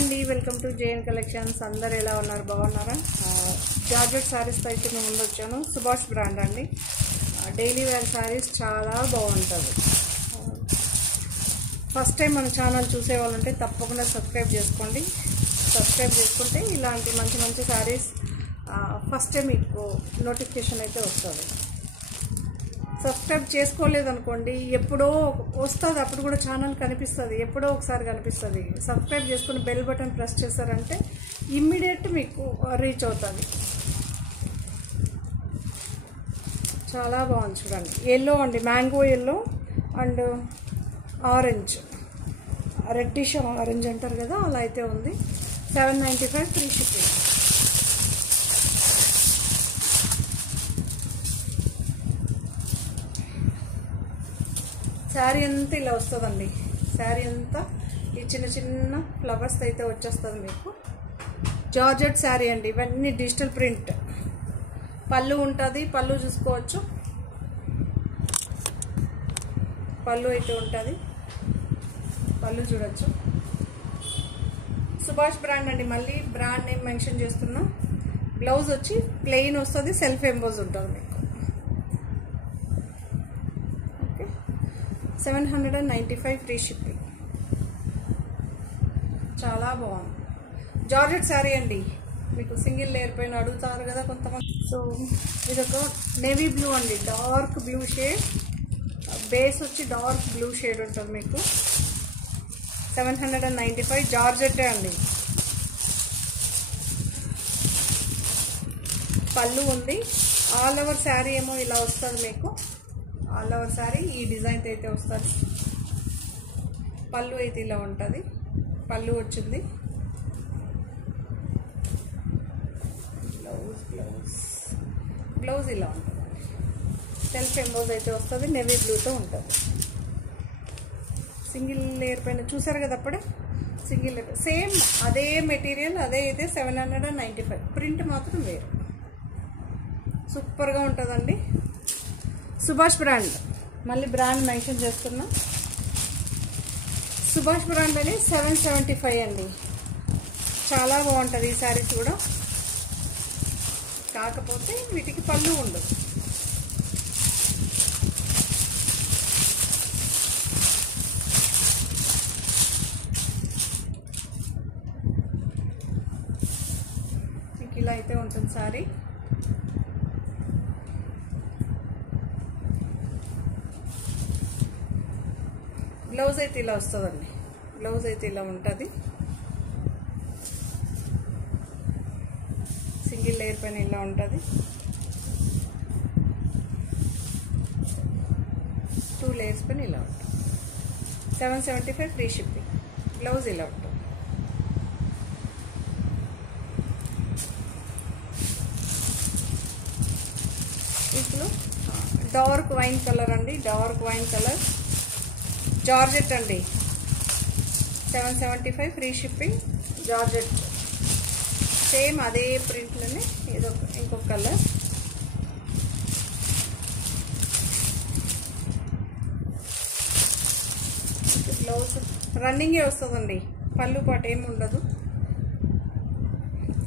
అండి, welcome to JN collections. అందరు ఎలా ఉన్నారు? బాగున్నారా? జార్జెట్ శారీస్తో అయితే మేము ముందు వచ్చాను. సుభాష్ బ్రాండ్ అండి. డైలీ వేర్ శారీస్ చాలా బాగుంటుంది. ఫస్ట్ టైం మన ఛానల్ చూసే వాళ్ళంటే తప్పకుండా సబ్స్క్రైబ్ చేసుకోండి. సబ్స్క్రైబ్ చేసుకుంటే ఇలాంటి మంచి మంచి శారీస్ ఫస్ట్ టైం మీకు నోటిఫికేషన్ అయితే వస్తుంది. సబ్స్క్రైబ్ చేసుకోలేదనుకోండి, ఎప్పుడో వస్తుంది, అప్పుడు కూడా ఛానల్ కనిపిస్తుంది, ఎప్పుడో ఒకసారి కనిపిస్తుంది. సబ్స్క్రైబ్ చేసుకుని బెల్ బటన్ ప్రెస్ చేశారంటే ఇమ్మీడియట్ మీకు రీచ్ అవుతుంది. చాలా బాగుంది చూడండి. ఎల్లో అండి, mango yellow and orange, reddish orange అంటారు కదా, అలా అయితే ఉంది. 795 ఫ్రీ షిప్పింగ్. శారీ అంతా ఇలా వస్తుందండి. శారీ అంతా ఈ చిన్న చిన్న ఫ్లవర్స్ అయితే వచ్చేస్తుంది మీకు. జార్జెట్ శారీ అండి. ఇవన్నీ డిజిటల్ ప్రింట్. పళ్ళు ఉంటుంది, పళ్ళు చూసుకోవచ్చు. పళ్ళు అయితే ఉంటుంది, పళ్ళు చూడొచ్చు. సుభాష్ బ్రాండ్ అండి. మళ్ళీ బ్రాండ్ నేమ్ మెన్షన్ చేస్తున్నా. బ్లౌజ్ వచ్చి ప్లెయిన్ వస్తుంది, సెల్ఫ్ ఎంబోజ్ ఉంటుంది మీకు. 795 ఫ్రీ షిప్పింగ్. చాలా బాగుంది. జార్జెట్ శారీ అండి. మీకు సింగిల్ లేయర్ పైన అడుగుతారు కదా కొంతమంది. సో ఇదొక నేవీ బ్లూ అండి, డార్క్ బ్లూ షేడ్. బేస్ వచ్చి డార్క్ బ్లూ షేడ్ ఉంటుంది మీకు. 795 జార్జెట్ అండి. పళ్ళు ఉంది. ఆల్ ఓవర్ శారీ ఏమో ఇలా వస్తుంది మీకు. ఆల్ ఓవర్ శారీ ఈ డిజైన్ అయితే వస్తుంది. పళ్ళు అయితే ఇలా ఉంటుంది. పళ్ళు వచ్చింది. బ్లౌజ్ ఇలా ఉంటుంది. సెల్ఫ్ ఎంబోజ్ అయితే వస్తుంది. నేవీ బ్లూతో ఉంటుంది. సింగిల్ లేయర్ పైన చూసారు కదా అప్పుడే. సింగిల్ లేయర్ సేమ్ అదే మెటీరియల్, అదే అయితే 795. ప్రింట్ మాత్రం వేరు. సూపర్గా ఉంటుందండి. సుభాష్ బ్రాండ్. మళ్ళీ బ్రాండ్ మెన్షన్ చేస్తున్నా. సుభాష్ బ్రాండ్ అని 775 అండి. చాలా బాగుంటుంది ఈ శారీస్ కూడా. కాకపోతే వీటికి పళ్ళు ఉండదు. మీకు ఇలా అయితే ఉంటుంది శారీ. బ్లౌజ్ అయితే ఇలా వస్తుందండి. బ్లౌజ్ అయితే ఇలా ఉంటుంది. సింగిల్ లేయర్ పైన ఇలా ఉంటుంది. 2 లేయర్స్ పైన ఇలా ఉంటుంది. 775 ఫ్రీ షిప్పింగ్. బ్లౌజ్ ఇలా ఉంటుంది. ఇప్పుడు డార్క్ వైన్ కలర్ అండి. డార్క్ వైన్ కలర్ జార్జెట్ అండి. 775 ఫ్రీ షిప్పింగ్. జార్జెట్ సేమ్ అదే ప్రింట్లోనే ఏదో ఇంకొక కలర్. బ్లౌజ్ రన్నింగే వస్తుందండి. పళ్ళు పాటు ఏమి ఉండదు.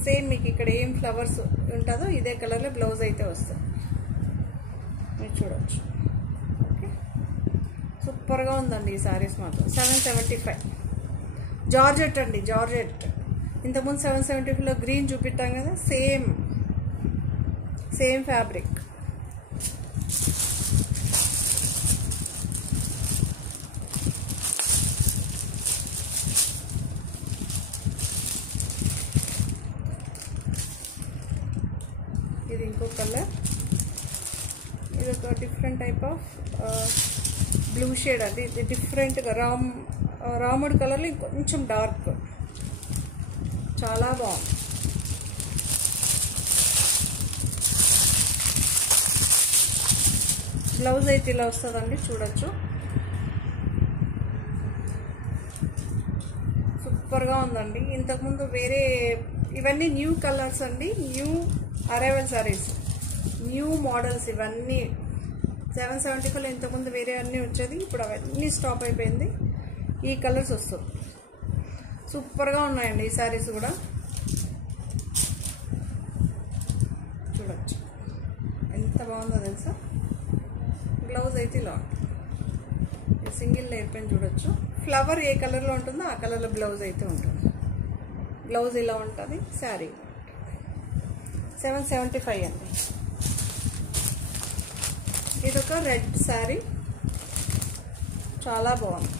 సేమ్ మీకు ఇక్కడ ఏం ఫ్లవర్స్ ఉంటుందో ఇదే కలర్లో బ్లౌజ్ అయితే వస్తుంది. మీరు చూడవచ్చు. సూపర్గా ఉందండి ఈ శారీస్ మాత్రం. 775 జార్జెట్ అండి. జార్జెట్ ఇంతకుముందు 775లో గ్రీన్ చూపిస్తాం కదా, సేమ్ ఫ్యాబ్రిక్. ఇది ఇంకో కలర్. ఇది ఒక different type of blue shade అండి. ఇది డిఫరెంట్గా రాముడి కలర్లో ఇంకొంచెం డార్క్. చాలా బాగుంది. బ్లౌజ్ అయితే ఇలా వస్తుందండి, చూడొచ్చు. సూపర్గా ఉందండి. ఇంతకుముందు వేరే ఇవన్నీ న్యూ కలర్స్ అండి, new arrival saris, new models ఇవన్నీ. 775లో ఇంతకుముందు వేరే అన్నీ వచ్చేది, ఇప్పుడు అవన్నీ స్టాప్ అయిపోయింది. ఈ కలర్స్ వస్తాయి. సూపర్గా ఉన్నాయండి ఈ శారీస్ కూడా. చూడొచ్చు ఎంత బాగుందో తెలుసా. బ్లౌజ్ అయితే ఇలా ఉంటుంది, సింగిల్ లేయర్ పైన చూడొచ్చు. ఫ్లవర్ ఏ కలర్లో ఉంటుందో ఆ కలర్లో బ్లౌజ్ అయితే ఉంటుంది. బ్లౌజ్ ఇలా ఉంటుంది, శారీ 775 అండి. ఇదొక రెడ్ శారీ, చాలా బాగుంది.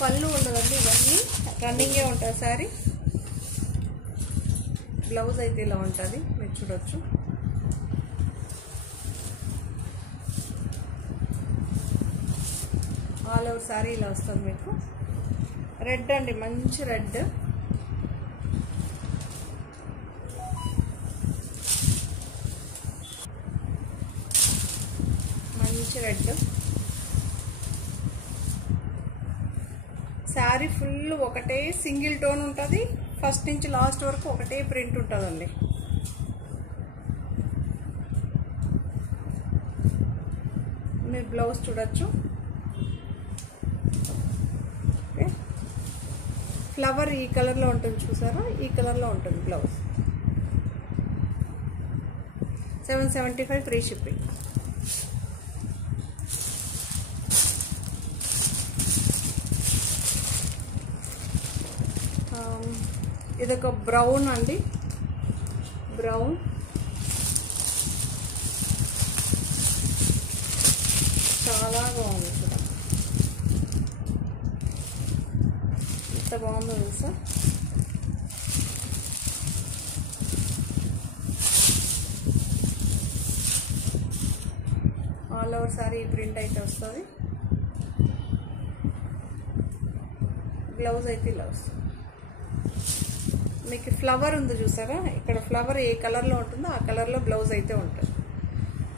పళ్ళు ఉండదండి, ఇవన్నీ రన్నింగే ఉంటాయి శారీ. బ్లౌజ్ అయితే ఇలా ఉంటుంది, మీరు చూడొచ్చు. ఆల్ ఓవర్ శారీ ఇలా వస్తుంది మీకు. రెడ్ అండి, మంచి రెడ్. మంచి రెడ్ శారీ. ఫుల్ ఒకటే సింగిల్ టోన్ ఉంటుంది, ఫస్ట్ నుంచి లాస్ట్ వరకు ఒకటే ప్రింట్ ఉంటుందండి. మీరు బ్లౌజ్ చూడొచ్చు. ఓకే, ఫ్లవర్ ఈ కలర్లో ఉంటుంది చూసారా, ఈ కలర్లో ఉంటుంది బ్లౌజ్. 775 free shipping. ఇదొక బ్రౌన్ అండి, బ్రౌన్. చాలా బాగుంది చూడండి, ఎంత బాగుందో తెలుసా. ఆల్ ఓవర్ సారీ ఈ ప్రింట్ అయితే వస్తుంది. బ్లౌజ్ అయితే ఇలా వస్తుంది. మీకు ఫ్లవర్ ఉంది చూసారా, ఇక్కడ ఫ్లవర్ ఏ కలర్లో ఉంటుందో ఆ కలర్లో బ్లౌజ్ అయితే ఉంటుంది.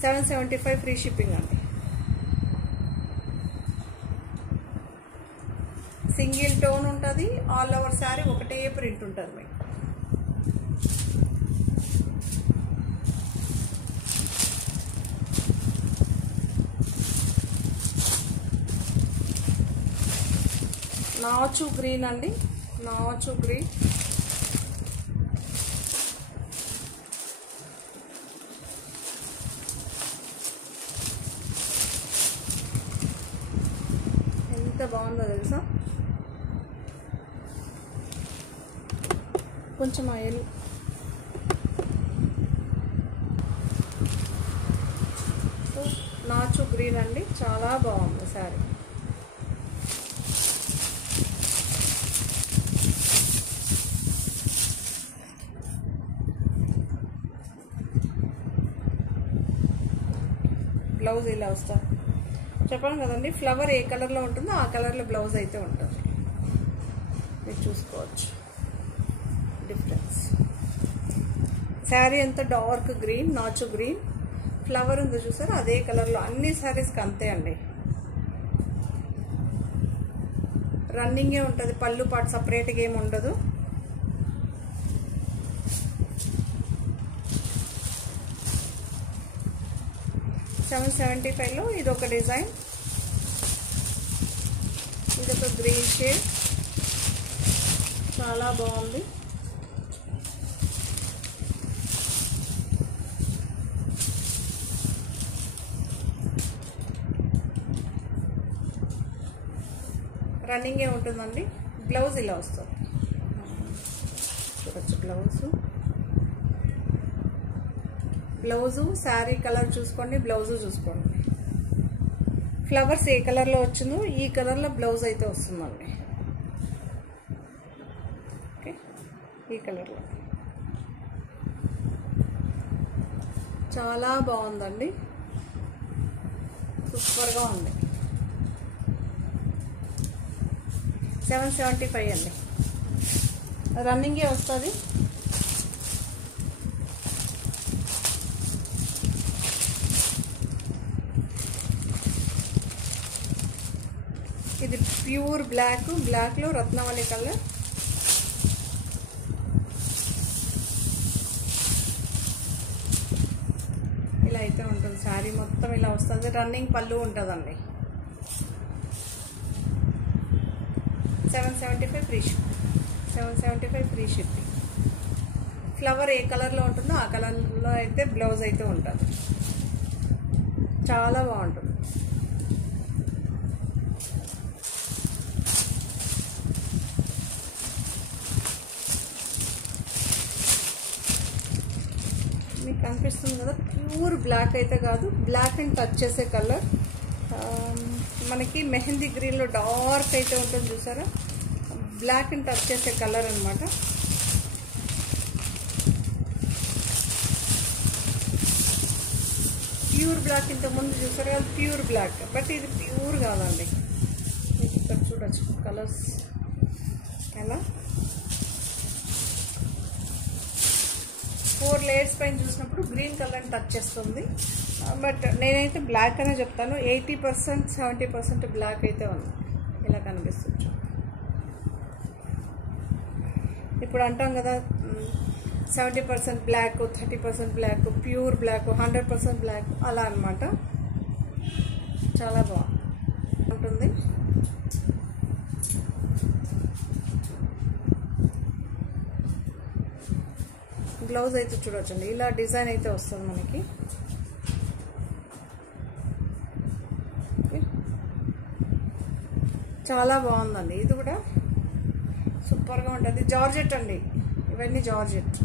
775 ఫ్రీ షిప్పింగ్ అండి. సింగిల్ టోన్ ఉంటుంది, ఆల్ ఓవర్ శారీ ఒకటే ప్రింట్ ఉంటుంది మీకు. నాచు గ్రీన్ అండి, నాచు గ్రీన్. ఎంత బాగుందో తెలుసా. కొంచెం ఆయిల్. నాచు గ్రీన్ అండి, చాలా బాగుంది శారీ. బ్లౌజ్ ఇలా వస్తా చెప్పాను కదండి. ఫ్లవర్ ఏ కలర్లో ఉంటుందో ఆ కలర్లో బ్లౌజ్ అయితే ఉంటుంది, మీరు చూసుకోవచ్చు డిఫరెన్స్. శారీ అంతా డార్క్ గ్రీన్, నాచు గ్రీన్. ఫ్లవర్ ఉందో చూసారా, అదే కలర్లో అన్ని శారీస్కి అంతే అండి. రన్నింగే ఉంటుంది, పళ్ళు పాటు సపరేట్గా ఏమి ఉండదు. $775లో ఇదొక డిజైన్, ఇదొక గ్రీన్ షేడ్, చాలా బాగుంది. రన్నింగే ఉంటుందండి. బ్లౌజ్ ఇలా వస్తుంది, చూడొచ్చు బ్లౌజు. బ్లౌజు శారీ కలర్ చూసుకోండి, బ్లౌజు చూసుకోండి. ఫ్లవర్స్ ఏ కలర్లో వచ్చిందో ఈ కలర్లో బ్లౌజ్ అయితే వస్తుందండి. ఓకే, ఈ కలర్లో చాలా బాగుందండి, సూపర్గా ఉంది. 775 అండి, రన్నింగే వస్తుంది. ఇది ప్యూర్ బ్లాక్, బ్లాక్లో రత్నవళి కలర్. ఇలా అయితే ఉంటుంది శారీ మొత్తం, ఇలా వస్తుంది. రన్నింగ్ పళ్ళు ఉంటుందండి. 775 free shipping. 775 free shipping. Flower ఏ కలర్లో ఉంటుందో ఆ కలర్లో అయితే బ్లౌజ్ అయితే ఉంటుంది. చాలా బాగుంటుంది. మీకు కనిపిస్తుంది కదా, ప్యూర్ బ్లాక్ అయితే కాదు, బ్లాక్ అండ్ టచ్ చేసే కలర్. మనకి మెహందీ గ్రీన్లో డార్క్ అయితే ఉంటుంది చూసారా, బ్లాక్ అండ్ టచ్ చేసే కలర్ అనమాట. ప్యూర్ బ్లాక్ ఇంతకుముందు చూసారు కదా, ప్యూర్ బ్లాక్, బట్ ఇది ప్యూర్ కాదండి. మీకు ఇక్కడ చూడొచ్చు కలర్స్ ఎలా 4 లేయర్స్ పైన చూసినప్పుడు గ్రీన్ కలర్ టచ్ చేస్తుంది. బట్ నేనైతే బ్లాక్ అనే చెప్తాను. 80% 70% బ్లాక్ అయితే ఉంది. ఇలా కనిపిస్తుంది. ఇప్పుడు అంటాం కదా 70% black, 30% black, pure black, 100% black, అలా అనమాట. చాలా బాగుంటుంది. బ్లౌజ్ అయితే చూడొచ్చండి, ఇలా డిజైన్ అయితే వస్తుంది మనకి. చాలా బాగుందండి. ఇది కూడా సూపర్గా ఉంటుంది. జార్జెట్ అండి, ఇవన్నీ జార్జెట్.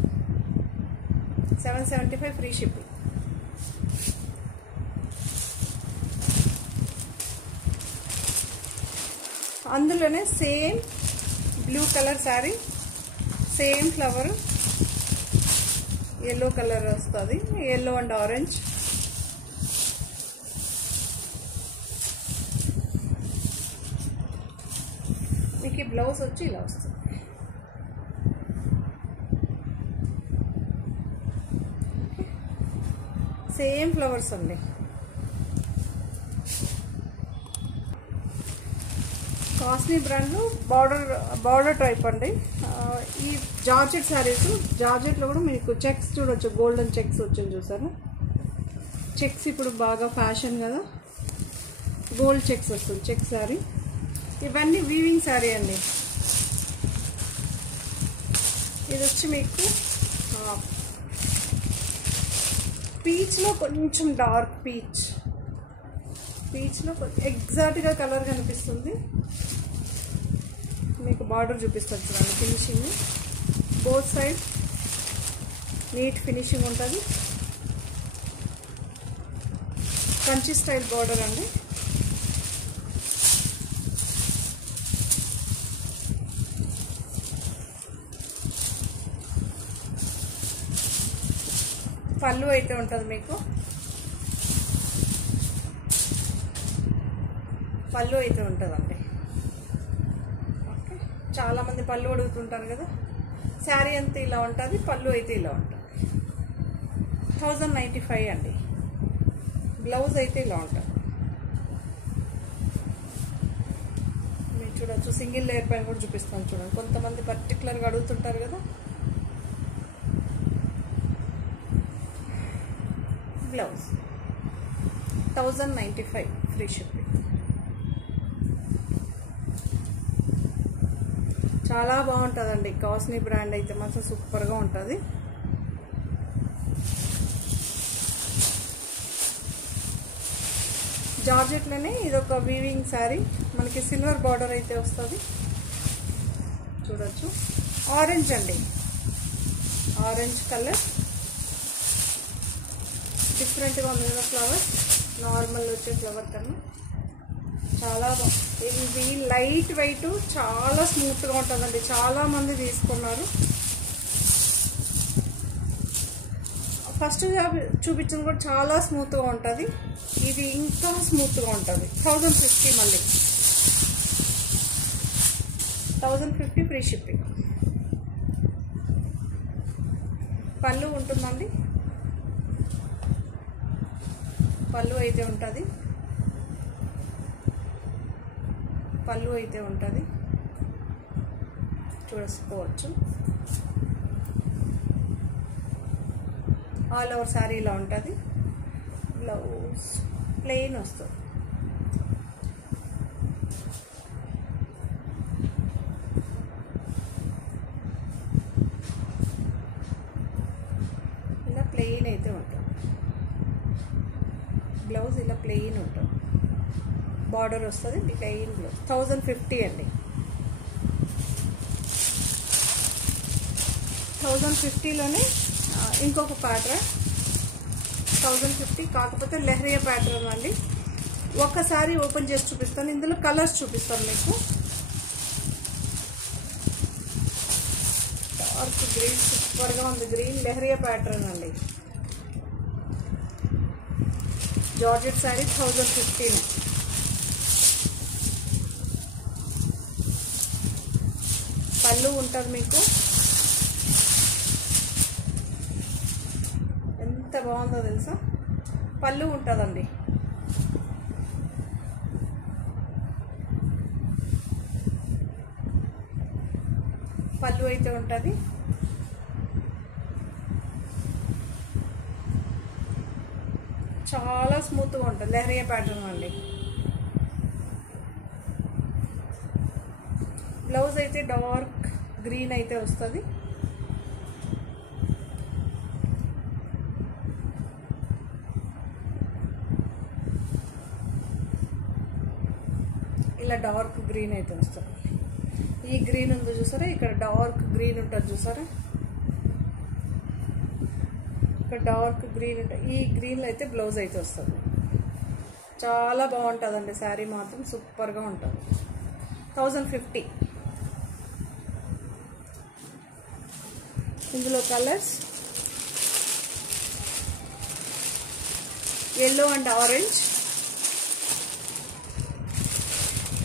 775 free shipping. అందులోనే same blue colour sari, same flower, yellow colour వస్తుంది, yellow అండ్ ఆరెంజ్. మీకు ఈ బ్లౌజ్ వచ్చి ఇలా వస్తుంది. సేమ్ ఫ్లవర్స్ అండి. కాస్ట్లీ బ్రాండ్లో బార్డర్ టైప్ అండి. ఈ జార్జెట్ శారీస్, జార్జెట్లో కూడా మీకు చెక్స్ చూడొచ్చు, గోల్డెన్ చెక్స్ వచ్చింది చూసారు. చెక్స్ ఇప్పుడు బాగా ఫ్యాషన్ కదా, గోల్డ్ చెక్స్ వస్తుంది, చెక్ శారీ. ఇవన్నీ వీవింగ్ శారీ అండి. ఇది వచ్చి మీకు పీచ్లో కొంచెం డార్క్ పీచ్లో ఎగ్జాక్ట్గా కలర్ కనిపిస్తుంది. మీకు బార్డర్ చూపిస్తాను చూడండి, finishing both side neat finishing ఉంటుంది. కంచి స్టైల్ బార్డర్ అండి. పళ్ళు అయితే ఉంటుంది మీకు, పళ్ళు అయితే ఉంటుందండి. ఓకే, చాలామంది పళ్ళు అడుగుతుంటారు కదా. శారీ అంతా ఇలా ఉంటుంది, పళ్ళు అయితే ఇలా ఉంటుంది. 1095 అండి. బ్లౌజ్ అయితే ఇలా ఉంటుంది. మీరు చూడొచ్చు, సింగిల్ లేయర్ పైన కూడా చూపిస్తాను చూడండి. కొంతమంది పర్టికులర్గా అడుగుతుంటారు కదా. Blouse 1095 free shipping. చాలా బాగుంటుందండి. కాస్ట్లీ బ్రాండ్ అయితే మాత్రం సూపర్గా ఉంటుంది. జార్జెట్లోనే ఇదొక వీవింగ్ శారీ, మనకి సిల్వర్ బార్డర్ అయితే వస్తుంది. చూడొచ్చు, ఆరెంజ్ అండి, ఆరెంజ్ కలర్ డిఫరెంట్గా ఉంది కదా. ఫ్లవర్ నార్మల్ వచ్చే ఫ్లవర్ కన్నా చాలా బాగుంది. ఇది లైట్ వెయిట్, చాలా స్మూత్గా ఉంటుందండి. చాలామంది తీసుకున్నారు. ఫస్ట్ చూపించింది కూడా చాలా స్మూత్గా ఉంటుంది. ఇది ఇంకా స్మూత్గా ఉంటుంది. 1050 మళ్ళీ 1050 ఫ్రీ షిప్పింగ్. పళ్ళు ఉంటుందండి, పళ్ళు అయితే ఉంటుంది. పళ్ళు అయితే ఉంటుంది, చూసుకోవచ్చు. ఆల్ ఓవర్ శారీ ఇలా ఉంటుంది. బ్లౌజ్ ప్లెయిన్ వస్తుంది. ఇలా ప్లెయిన్ అయితే ఉంటుంది. బ్లౌజ్ ఇలా ప్లెయిన్ ఉంటుంది. బార్డర్ వస్తుంది, ప్లెయిన్ బ్లౌజ్. 1050 అండి. 1050లోనే ఇంకొక ప్యాటర్న్ 1050, కాకపోతే లెహరియా ప్యాటర్న్ అండి. ఒక్కసారి ఓపెన్ చేసి చూపిస్తాను. ఇందులో కలర్స్ చూపిస్తాను మీకు. డార్క్ గ్రీన్ సూపర్గా ఉంది. గ్రీన్ లెహరియా ప్యాటర్న్ అండి. జార్జెట్ శారీ 1015. పళ్ళు ఉంటుంది మీకు. ఎంత బాగుందో తెలుసా, పళ్ళు ఉంటుందండి. పళ్ళు అయితే ఉంటుంది. చాలా స్మూత్గా ఉంటుంది. లెహరియా ప్యాటర్న్ అండి. బ్లౌజ్ అయితే డార్క్ గ్రీన్ అయితే వస్తుంది. ఇలా డార్క్ గ్రీన్ అయితే వస్తుంది. ఈ గ్రీన్ ఉందో చూసారా, ఇక్కడ డార్క్ గ్రీన్ ఉంటుంది చూసారా, ఇక్కడ డార్క్ గ్రీన్ ఉంటుంది. ఈ గ్రీన్లో అయితే బ్లౌజ్ అయితే వస్తుంది. చాలా బాగుంటుందండి. శారీ మాత్రం సూపర్గా ఉంటుంది. 1050. ఇందులో కలర్స్ yellow అండ్ ఆరెంజ్.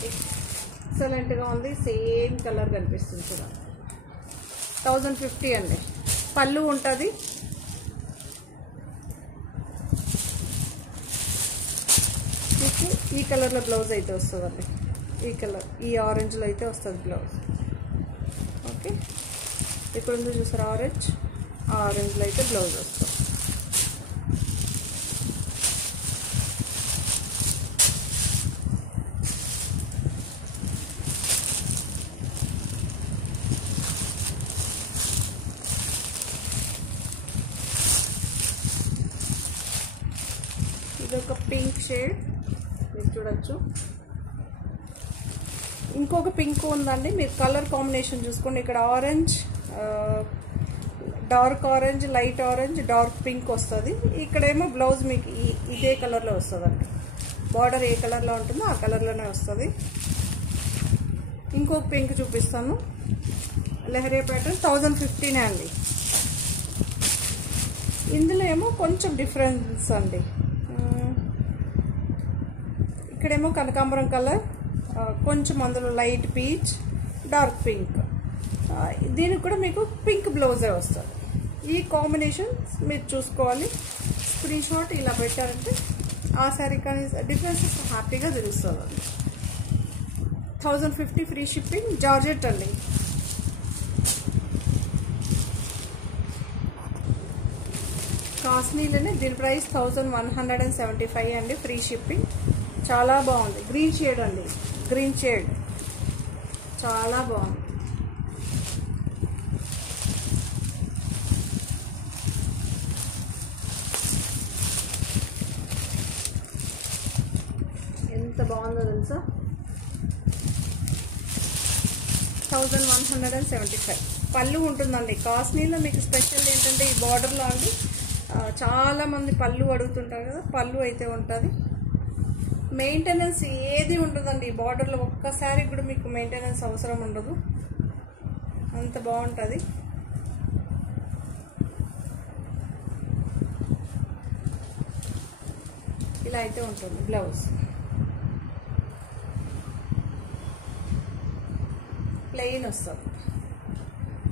ఎక్సలెంట్గా ఉంది. సేమ్ కలర్ కనిపిస్తుంది చూడండి. 1050 అండి. పళ్ళు ఉంటుంది. మీకు ఈ కలర్లో బ్లౌజ్ అయితే వస్తుందండి. ఈ కలర్, ఈ ఆరెంజ్లో అయితే వస్తుంది బ్లౌజ్. ఓకే, ఇక్కడ ఉంది చూసారు ఆరెంజ్, ఆ ఆరెంజ్లో అయితే బ్లౌజ్ వస్తుంది. ఇది ఒక పింక్ షేడ్ మీరు చూడొచ్చు. ఇంకొక పింక్ ఉందండి. మీరు కలర్ కాంబినేషన్ చూసుకోండి. ఇక్కడ orange, dark orange, light orange, dark pink వస్తుంది. ఇక్కడేమో బ్లౌజ్ మీకు ఇదే కలర్లో వస్తుందండి. బార్డర్ ఏ కలర్లో ఉంటుందో ఆ కలర్లోనే వస్తుంది. ఇంకొక పింక్ చూపిస్తాను. లెహరియా ప్యాటర్న్ 1015 అండి. ఇందులో ఏమో కొంచెం డిఫరెన్స్ అండి. ఇక్కడేమో కనకాంబరం కలర్, కొంచెం అందులో లైట్ పీచ్, డార్క్ పింక్. దీనికి కూడా మీకు పింక్ బ్లౌజే వస్తుంది. ఈ కాంబినేషన్ మీరు చూసుకోవాలి. స్క్రీన్ షాట్ ఇలా పెట్టారంటే ఆ శారీ కానీ డిఫరెన్సెస్ హ్యాపీగా తెలుస్తుంది. 1050 ఫ్రీ షిప్పింగ్. జార్జెట్ అండి. కాస్ట్లీలోనే దీని ప్రైస్ 1175 అండి. Free shipping. చాలా బాగుంది. గ్రీన్ షేడ్ అండి. గ్రీన్ షేడ్ చాలా బాగుంది. ఎంత బాగుందో తెలుసా. 1175. పళ్ళు ఉంటుందండి. కాస్ట్లీలో మీకు స్పెషల్ ఏంటంటే ఈ బార్డర్లో అండి చాలామంది పళ్ళు అడుగుతుంటారు కదా, పళ్ళు అయితే ఉంటుంది. మెయింటెనెన్స్ ఏది ఉంటుందండి ఈ బార్డర్లో. ఒక్కసారి కూడా మీకు మెయింటెనెన్స్ అవసరం ఉండదు. అంత బాగుంటుంది. ఇలా అయితే ఉంటుంది బ్లౌజ్. ప్లెయిన్ వస్తుంది.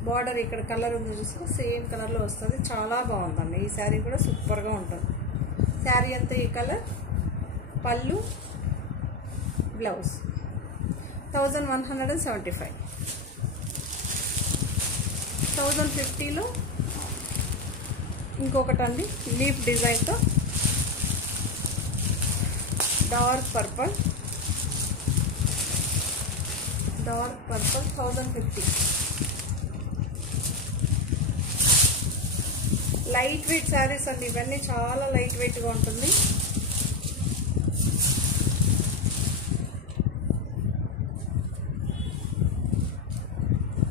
బార్డర్ ఇక్కడ కలర్ ఉంది చూస్తే సేమ్ కలర్లో వస్తుంది. చాలా బాగుందండి. ఈ శారీ కూడా సూపర్గా ఉంటుంది. శారీ అంతా ఈ కలర్, పళ్ళు, బ్లౌజ్. 1175. 1050లో ఇంకొకటి అండి, లీఫ్ డిజైన్తో dark purple 1050. Light weight saris అండి ఇవన్నీ, చాలా లైట్ వెయిట్గా ఉంటుంది.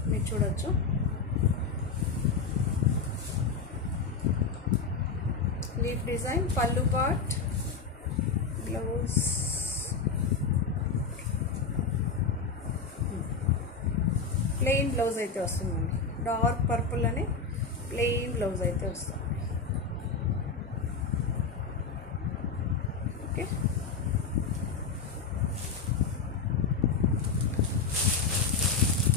మీరు చూడొచ్చు. లీఫ్ డిజైన్, పళ్ళు పార్ట్, బ్లౌజ్, ప్లెయిన్ బ్లౌజ్ అయితే వస్తుందండి. డార్క్ పర్పుల్ అని ప్లెయిన్ బ్లౌజ్ అయితే వస్తుంది. Okay,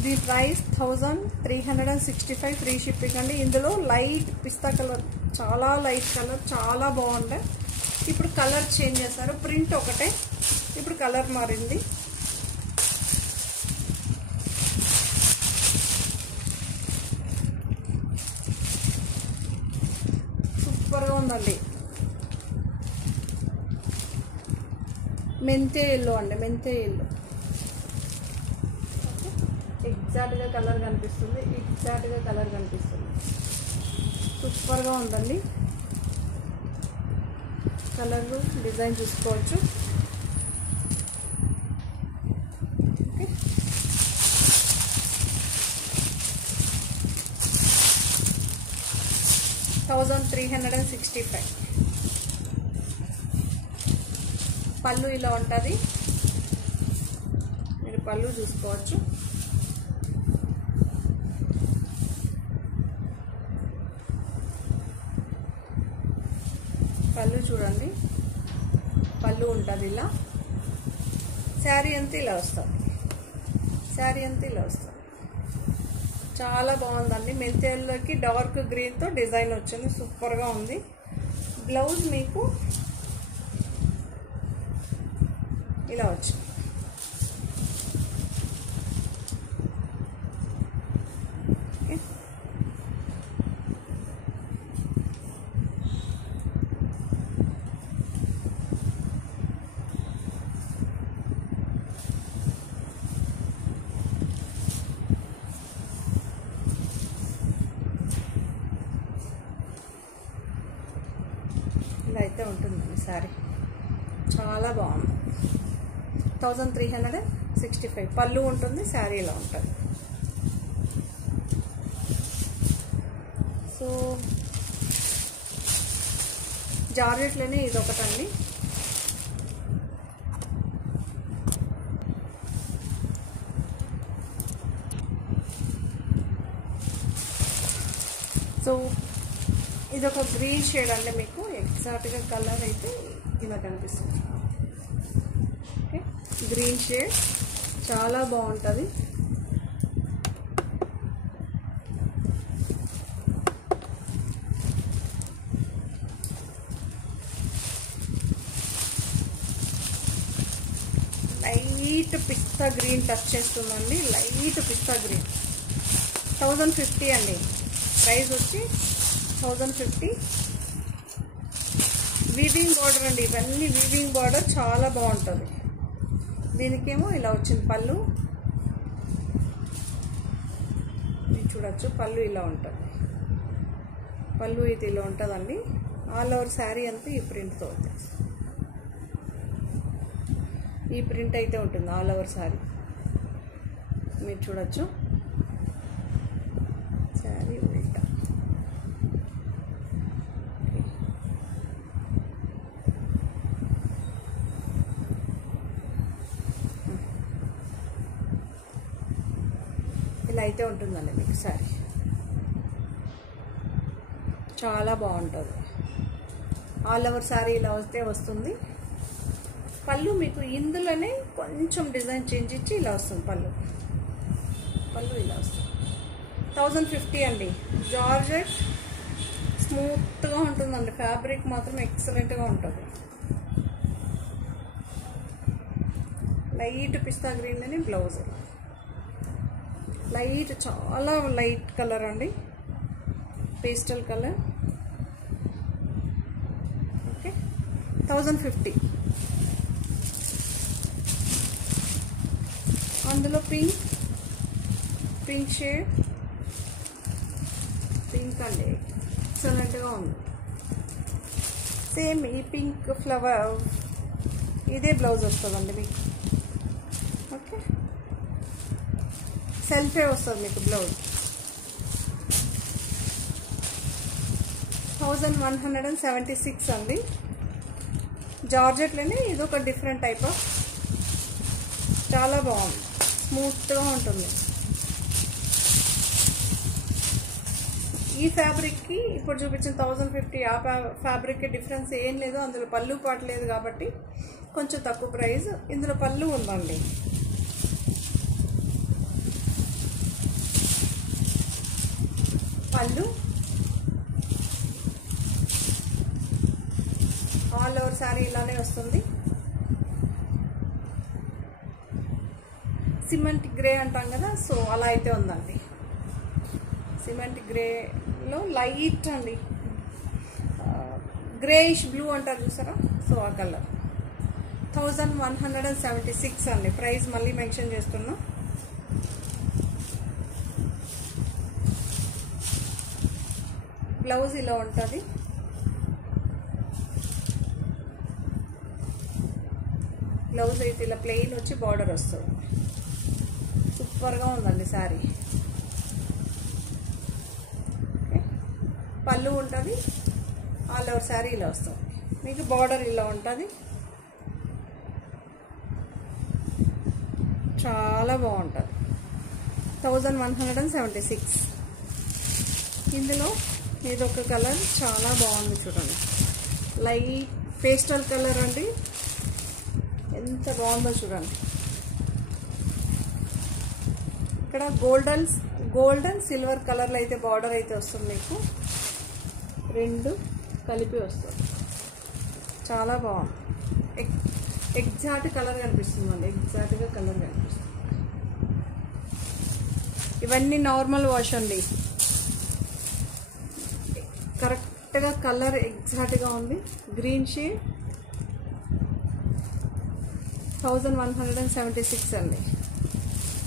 the price 1365 free shipping అండి. ఇందులో లైట్ పిస్తా కలర్, చాలా లైట్ కలర్, చాలా బాగుండే. ఇప్పుడు కలర్ చేంజ్ చేశారు, ప్రింట్ ఒకటే, ఇప్పుడు కలర్ మారింది. సూపర్గా ఉందండి. మెంతే ఎల్లో అండి, మెంతే ఎల్లో. ఎగ్జాక్ట్గా కలర్ కనిపిస్తుంది, ఎగ్జాక్ట్గా కలర్ కనిపిస్తుంది. సూపర్గా ఉందండి. కలర్ డిజైన్ చూసుకోవచ్చు. ఓకే, 1365. పళ్ళు ఇలా ఉంటుంది, మీరు పళ్ళు చూసుకోవచ్చు. పళ్ళు చూడండి, పళ్ళు ఉంటుంది ఇలా. శారీ అంతా ఇలా వస్తుంది, శారీ అంతా ఇలా వస్తుంది. చాలా బాగుందండి. మెంతేల్లోకి డార్క్ గ్రీన్తో డిజైన్ వచ్చింది, సూపర్గా ఉంది. బ్లౌజ్ మీకు ఇలా వచ్చింది. ఇలా అయితే ఉంటుంది సారీ, చాలా బాగుంది. 1365 పళ్ళు ఉంటుంది, శారీ ఇలా ఉంటుంది. సో జార్జెట్లోనే ఇది ఒకటండి. సో ఇది ఒక గ్రీన్ షేడ్ అండి, మీకు ఎగ్జాక్ట్గా కలర్ అయితే ఇలా కనిపిస్తుంది. ఓకే, గ్రీన్ షేడ్ చాలా బాగుంటుంది. లైట్ పిస్తా గ్రీన్ టచ్ చేస్తుందండి, లైట్ పిస్తా గ్రీన్. 1050 అండి, ప్రైస్ వచ్చి 1050. వీవింగ్ బార్డర్ అండి, ఇవన్నీ వీవింగ్ బార్డర్ చాలా బాగుంటుంది. దీనికేమో ఇలా వచ్చింది పళ్ళు, మీరు చూడొచ్చు. పళ్ళు ఇలా ఉంటుంది, పళ్ళు ఇది ఇలా ఉంటుందండి. ఆల్ ఓవర్ శారీ అంతా ఈ ప్రింట్తో ఉంటుంది, ఈ ప్రింట్ అయితే ఉంటుంది ఆల్ ఓవర్ శారీ, మీరు చూడొచ్చు. శారీ ఉల్టా, ఇలా అయితే ఉంటుందండి మీకు శారీ, చాలా బాగుంటుంది. ఆల్ ఓవర్ శారీ ఇలా వస్తే వస్తుంది. పళ్ళు మీకు ఇందులోనే కొంచెం డిజైన్ చేంజ్ ఇచ్చి ఇలా వస్తుంది పళ్ళు, పళ్ళు ఇలా వస్తుంది. 1050 అండి. జార్జెట్ స్మూత్గా ఉంటుందండి, ఫ్యాబ్రిక్ మాత్రం ఎక్సలెంట్గా ఉంటుంది. లైట్ పిస్తా గ్రీన్ అని బ్లౌజ్, లైట్ చాలా లైట్ కలర్ అండి, పేస్టల్ కలర్. ఓకే 1050. అందులో పింక్ షేడ్, పింక్ అండి ఎక్సలెంట్గా ఉంది. సేమ్ ఈ పింక్ ఫ్లవర్ ఇదే బ్లౌజ్ వస్తుందండి మీకు. ఓకే సెల్ఫే వస్తుంది మీకు బ్లౌజ్. 1176 అండి. జార్జెట్లోనే ఇది ఒక డిఫరెంట్ టైప్ ఆఫ్, చాలా బాగుంది, స్మూత్గా ఉంటుంది. ఈ ఫ్యాబ్రిక్కి ఇప్పుడు చూపించిన 1050 ఆ ఫ్యాబ్రిక్కి డిఫరెన్స్ ఏం లేదు. అందులో పళ్ళు పాటు లేదు కాబట్టి కొంచెం తక్కువ ప్రైస్. ఇందులో పళ్ళు ఉందండి. పళ్ళు ఆల్ ఓవర్ శారీ ఇలానే వస్తుంది. సిమెంట్ గ్రే అంటాం కదా, సో అలా అయితే ఉందండి. సిమెంట్ గ్రేలో లైట్ అండి, గ్రేయిష్ బ్లూ అంటారు చూసారా, సో ఆ కలర్. 1176 అండి ప్రైస్. మళ్ళీ మెన్షన్ చేస్తున్నా. బ్లౌజ్ ఇలా ఉంటుంది. బ్లౌజ్ అయితే ఇలా ప్లెయిన్ వచ్చి బార్డర్ వస్తుంది. సూపర్గా ఉందండి శారీ. పళ్ళు ఉంటుంది, ఆల్ ఓవర్ శారీ ఇలా వస్తుంది మీకు. బార్డర్ ఇలా ఉంటుంది, చాలా బాగుంటుంది. 1176. ఇందులో ఇదొక కలర్ చాలా బాగుంది చూడండి, లైట్ పేస్టల్ కలర్ అండి, ఎంత బాగుందో చూడండి. ఇక్కడ గోల్డెన్ సిల్వర్ కలర్లో అయితే బార్డర్ అయితే వస్తుంది మీకు, రెండు కలిపి వస్తుంది. చాలా బాగుంది, ఎగ్జాక్ట్ కలర్ కనిపిస్తుందండి, ఎగ్జాక్ట్గా కలర్ కనిపిస్తుంది. ఇవన్నీ నార్మల్ వాష్ అండి, కరెక్ట్గా కలర్ ఎగ్జాక్ట్గా ఉంది. గ్రీన్ షేడ్ 1176 అండి.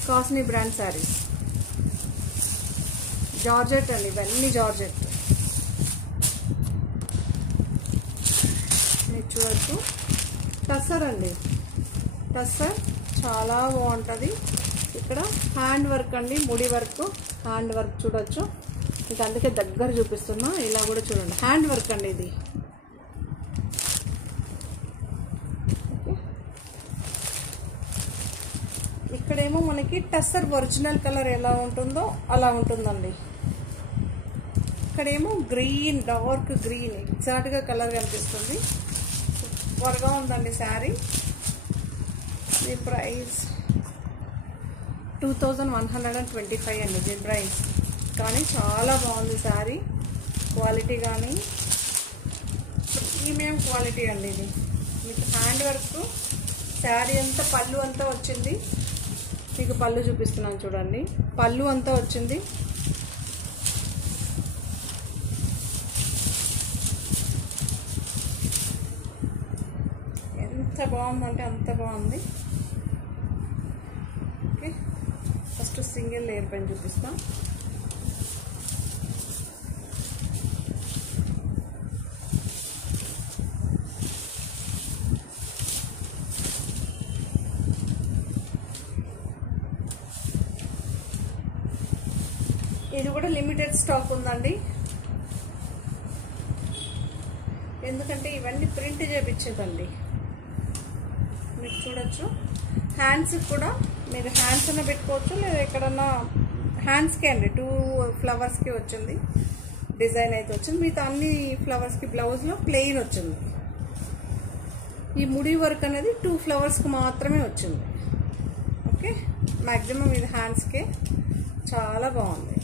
కాస్ట్లీ బ్రాండ్ శారీస్, జార్జెట్ అండి, ఇవన్నీ జార్జెట్. మీరు చూడొచ్చు టస్సర్ అండి, టస్సర్ చాలా బాగుంటుంది. ఇక్కడ హ్యాండ్ వర్క్ అండి, ముడి వర్క్, హ్యాండ్ వర్క్ చూడొచ్చు. మీకు అందుకే దగ్గర చూపిస్తున్నా, ఇలా కూడా చూడండి, హ్యాండ్ వర్క్ అండి ఇది. ఇక్కడేమో మనకి టస్సర్ ఒరిజినల్ కలర్ ఎలా ఉంటుందో అలా ఉంటుందండి. ఇక్కడేమో గ్రీన్, డార్క్ గ్రీన్ ఎగ్జాక్ట్గా కలర్ కనిపిస్తుంది. సూపర్గా ఉందండి శారీ. దీని ప్రైస్ 2125 అండి దీని ప్రైస్. కానీ చాలా బాగుంది శారీ, క్వాలిటీ కానీ ప్రీమియం క్వాలిటీ అండి ఇది. మీకు హ్యాండ్ వర్క్ శారీ అంతా, పళ్ళు అంతా వచ్చింది. మీకు పళ్ళు చూపిస్తున్నాను చూడండి, పళ్ళు అంతా వచ్చింది. ఎంత బాగుందంటే అంత బాగుంది. ఓకే ఫస్ట్ సింగిల్ లేయర్ పైన చూపిస్తాం. ఇది కూడా లిమిటెడ్ స్టాక్ ఉందండి, ఎందుకంటే ఇవన్నీ ప్రింట్ చేయించేదండి. మీరు చూడొచ్చు, హ్యాండ్స్ కూడా మీరు హ్యాండ్స్ అన్న పెట్టుకోవచ్చు, లేదా ఎక్కడన్నా హ్యాండ్స్కి అండి 2 ఫ్లవర్స్కి వచ్చింది డిజైన్ అయితే వచ్చింది. మిగతా అన్ని ఫ్లవర్స్కి బ్లౌజ్లో ప్లెయిన్ వచ్చింది. ఈ ముడి వర్క్ అనేది 2 ఫ్లవర్స్కి మాత్రమే వచ్చింది. ఓకే మ్యాక్సిమం ఇది హ్యాండ్స్కే, చాలా బాగుంది.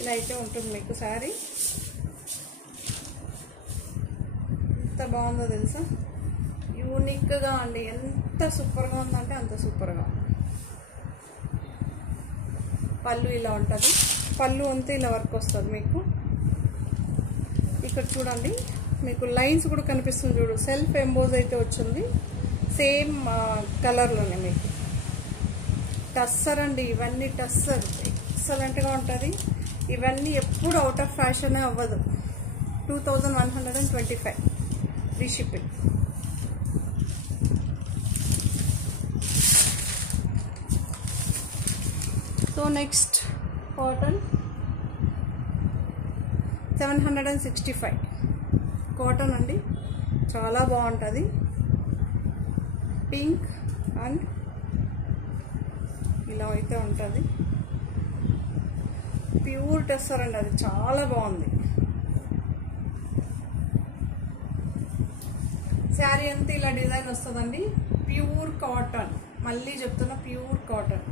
ఇలా అయితే ఉంటుంది మీకు శారీ. బాగుందో తెలుసా, యూనిక్గా అండి. ఎంత సూపర్గా ఉందంటే అంత సూపర్గా. పళ్ళు ఇలా ఉంటుంది, పళ్ళు అంతా ఇలా వర్క్ వస్తుంది మీకు. ఇక్కడ చూడండి మీకు లైన్స్ కూడా కనిపిస్తుంది చూడు, సెల్ఫ్ ఎంబోజ్ అయితే వచ్చింది సేమ్ కలర్లోనే మీకు. టస్సర్ అండి, ఇవన్నీ టస్సర్ ఎక్సలెంట్గా ఉంటుంది. ఇవన్నీ ఎప్పుడు అవుట్ ఆఫ్ ఫ్యాషన్ అవ్వదు. 2125 free shipping. So next cotton 765 cotton అండి, చాలా బాగుంటుంది. పింక్ అండ్ ఇలా అయితే ఉంటుంది. ప్యూర్ టెస్సర్ అండి, అది చాలా బాగుంది. శారీ అంతా ఇలా డిజైన్ వస్తుందండి. ప్యూర్ కాటన్, మళ్ళీ చెప్తున్నా ప్యూర్ కాటన్.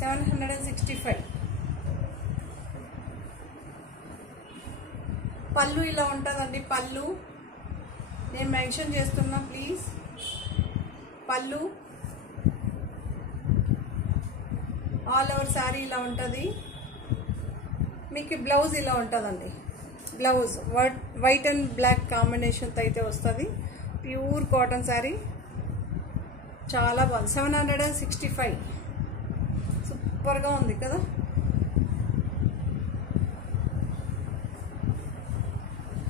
765. పళ్ళు ఇలా ఉంటుందండి. పళ్ళు నేను మెన్షన్ చేస్తున్నా ప్లీజ్. పళ్ళు ఆల్ ఓవర్ శారీ ఇలా ఉంటుంది. మీకు బ్లౌజ్ ఇలా ఉంటుందండి. బ్లౌజ్ వైట్ అండ్ బ్లాక్ కాంబినేషన్తో అయితే వస్తుంది. ప్యూర్ కాటన్ శారీ, చాలా బాగుంది. 765 సూపర్గా ఉంది కదా.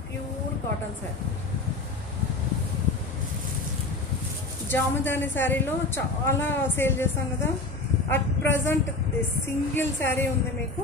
Pure cotton sari. జామదాని శారీలో చాలా సేల్ చేస్తాం కదా. అట్ ప్రజెంట్ సింగిల్ శారీ ఉంది మీకు.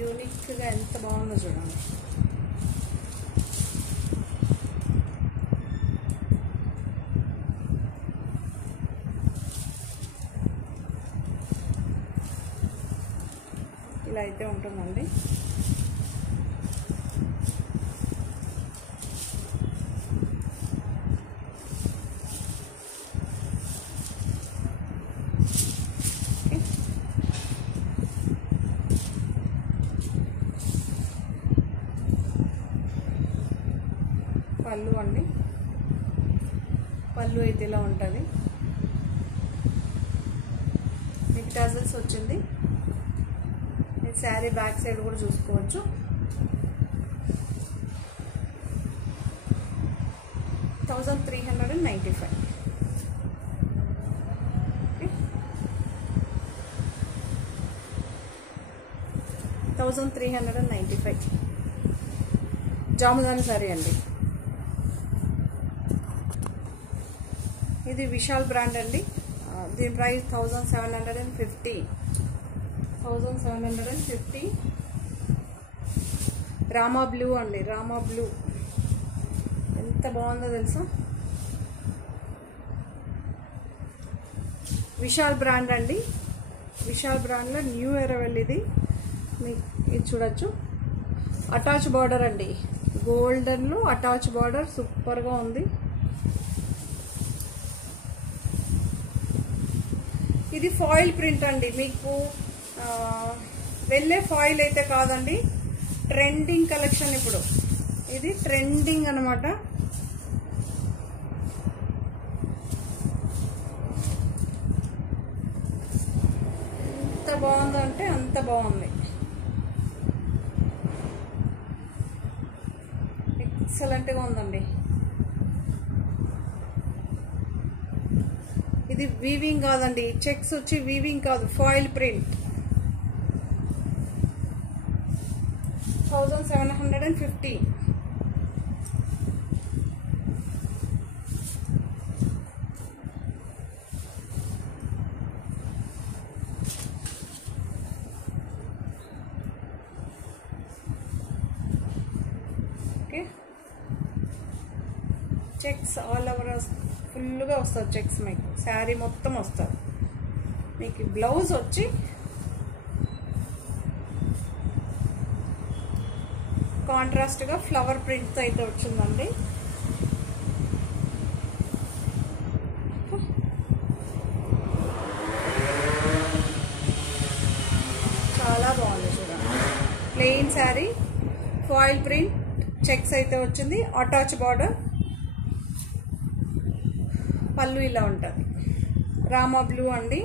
యూనిక్గా ఎంత బాగుందో చూడండి. ఇలా అయితే ఉంటుందండి. పళ్ళు అండి, పళ్ళు అయితే ఇలా ఉంటుంది. మీకు టజల్స్ వచ్చింది. మీరు శారీ బ్యాక్ సైడ్ కూడా చూసుకోవచ్చు. $1395. 1395 జాముదాని శారీ అండి. ఇది విశాల్ బ్రాండ్ అండి. దీని ప్రైస్ 1750. 1750. రామా బ్లూ అండి, రామా బ్లూ ఎంత బాగుందో తెలుసా. విశాల్ బ్రాండ్ అండి. విశాల్ బ్రాండ్లో న్యూ అరైవల్ ఇది. మీకు ఇది చూడొచ్చు. అటాచ్ బార్డర్ అండి, గోల్డెన్లో అటాచ్ బార్డర్ సూపర్గా ఉంది. ఇది ఫాయిల్ ప్రింట్ అండి. మీకు వెళ్ళే ఫాయిల్ అయితే కాదండి, ట్రెండింగ్ కలెక్షన్. ఇప్పుడు ఇది ట్రెండింగ్ అన్నమాట. ఎంత బాగుందో అంటే అంత బాగుంది. ఎక్సలెంట్గా ఉందండి. ఇది వీవింగ్ కాదండి, చెక్స్ వచ్చి వీవింగ్ కాదు, foil print. 1750. Okay, checks all over ఫుల్గా వస్తుంది చెక్స్, మీకు శారీ మొత్తం వస్తుంది. మీకు బ్లౌజ్ వచ్చి కాంట్రాస్ట్గా ఫ్లవర్ ప్రింట్తో అయితే వచ్చిందండి. చాలా బాగుంది చూడండి. Plain sari, foil print checks అయితే వచ్చింది, అటాచ్ బార్డర్, పళ్ళు ఇలా ఉంటుంది. రామా బ్లూ అండి,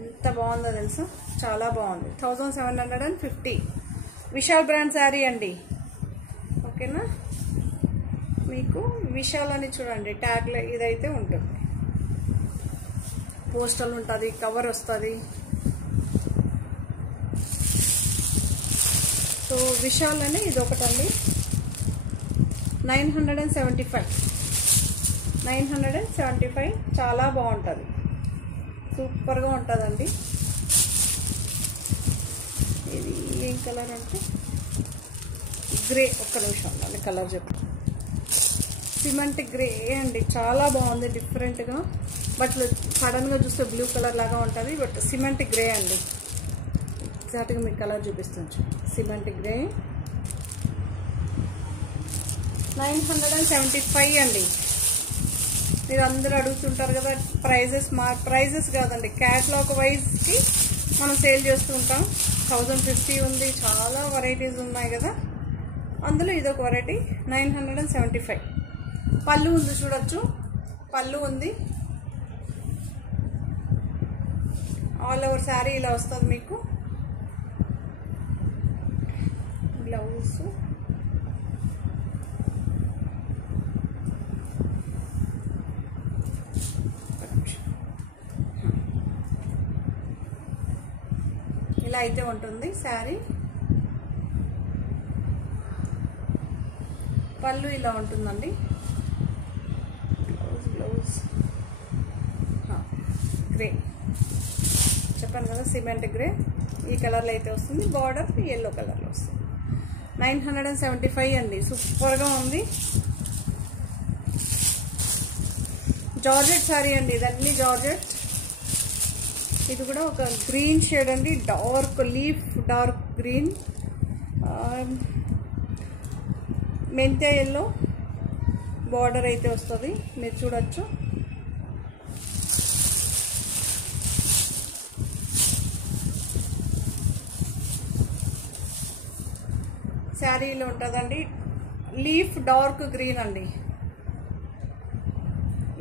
ఎంత బాగుందో తెలుసా, చాలా బాగుంది. 1750 విశాల్ బ్రాండ్ శారీ అండి. ఓకేనా, మీకు విశాల్ అని చూడండి ట్యాగ్లో ఇదైతే ఉంటుంది. పోస్టల్ ఉంటుంది, కవర్ వస్తుంది. సో విశాల్ అని ఇది ఒకటండి. 975 చాలా బాగుంటుంది, సూపర్గా ఉంటుందండి. ఇది ఏం కలర్ అంటే గ్రే, ఒక్క నిమిషం ఉండాలి కలర్ చెప్పి. సిమెంట్ గ్రే అండి, చాలా బాగుంది డిఫరెంట్గా. బట్ సడన్గా చూస్తే బ్లూ కలర్ లాగా ఉంటుంది, బట్ సిమెంట్ గ్రే అండి. ఎగ్జాక్ట్గా మీకు కలర్ చూపిస్తుంది. సిమెంట్ గ్రే 975 అండి. మీరు అందరూ అడుగుతుంటారు కదా ప్రైజెస్. మా ప్రైజెస్ కాదండి, క్యాటలాగ్ వైజ్కి మనం సేల్ చేస్తూ ఉంటాం. 1050 ఉంది, చాలా వెరైటీస్ ఉన్నాయి కదా, అందులో ఇదొక వెరైటీ. 975. పళ్ళు ఉంది చూడొచ్చు, పళ్ళు ఉంది. ఆల్ ఓవర్ శారీ ఇలా వస్తుంది మీకు. బ్లౌజ్ ఇలా అయితే ఉంటుంది శారీ. పళ్ళు ఇలా ఉంటుందండి. బ్లౌజ్ గ్రే చెప్పాను కదా, సిమెంట్ గ్రే ఈ కలర్లో అయితే వస్తుంది. బార్డర్ ఎల్లో కలర్లో వస్తుంది. 975 అండి, సూపర్గా ఉంది. జార్జెట్ శారీ అండి, ఇదన్నీ జార్జెట్. ఇది కూడా ఒక గ్రీన్ షేడ్ అండి, డార్క్ లీఫ్, డార్క్ గ్రీన్, మెంతే ఎల్లో బార్డర్ అయితే వస్తుంది, మీరు చూడొచ్చు. శారీలో ఉంటుందండి లీఫ్ డార్క్ గ్రీన్ అండి,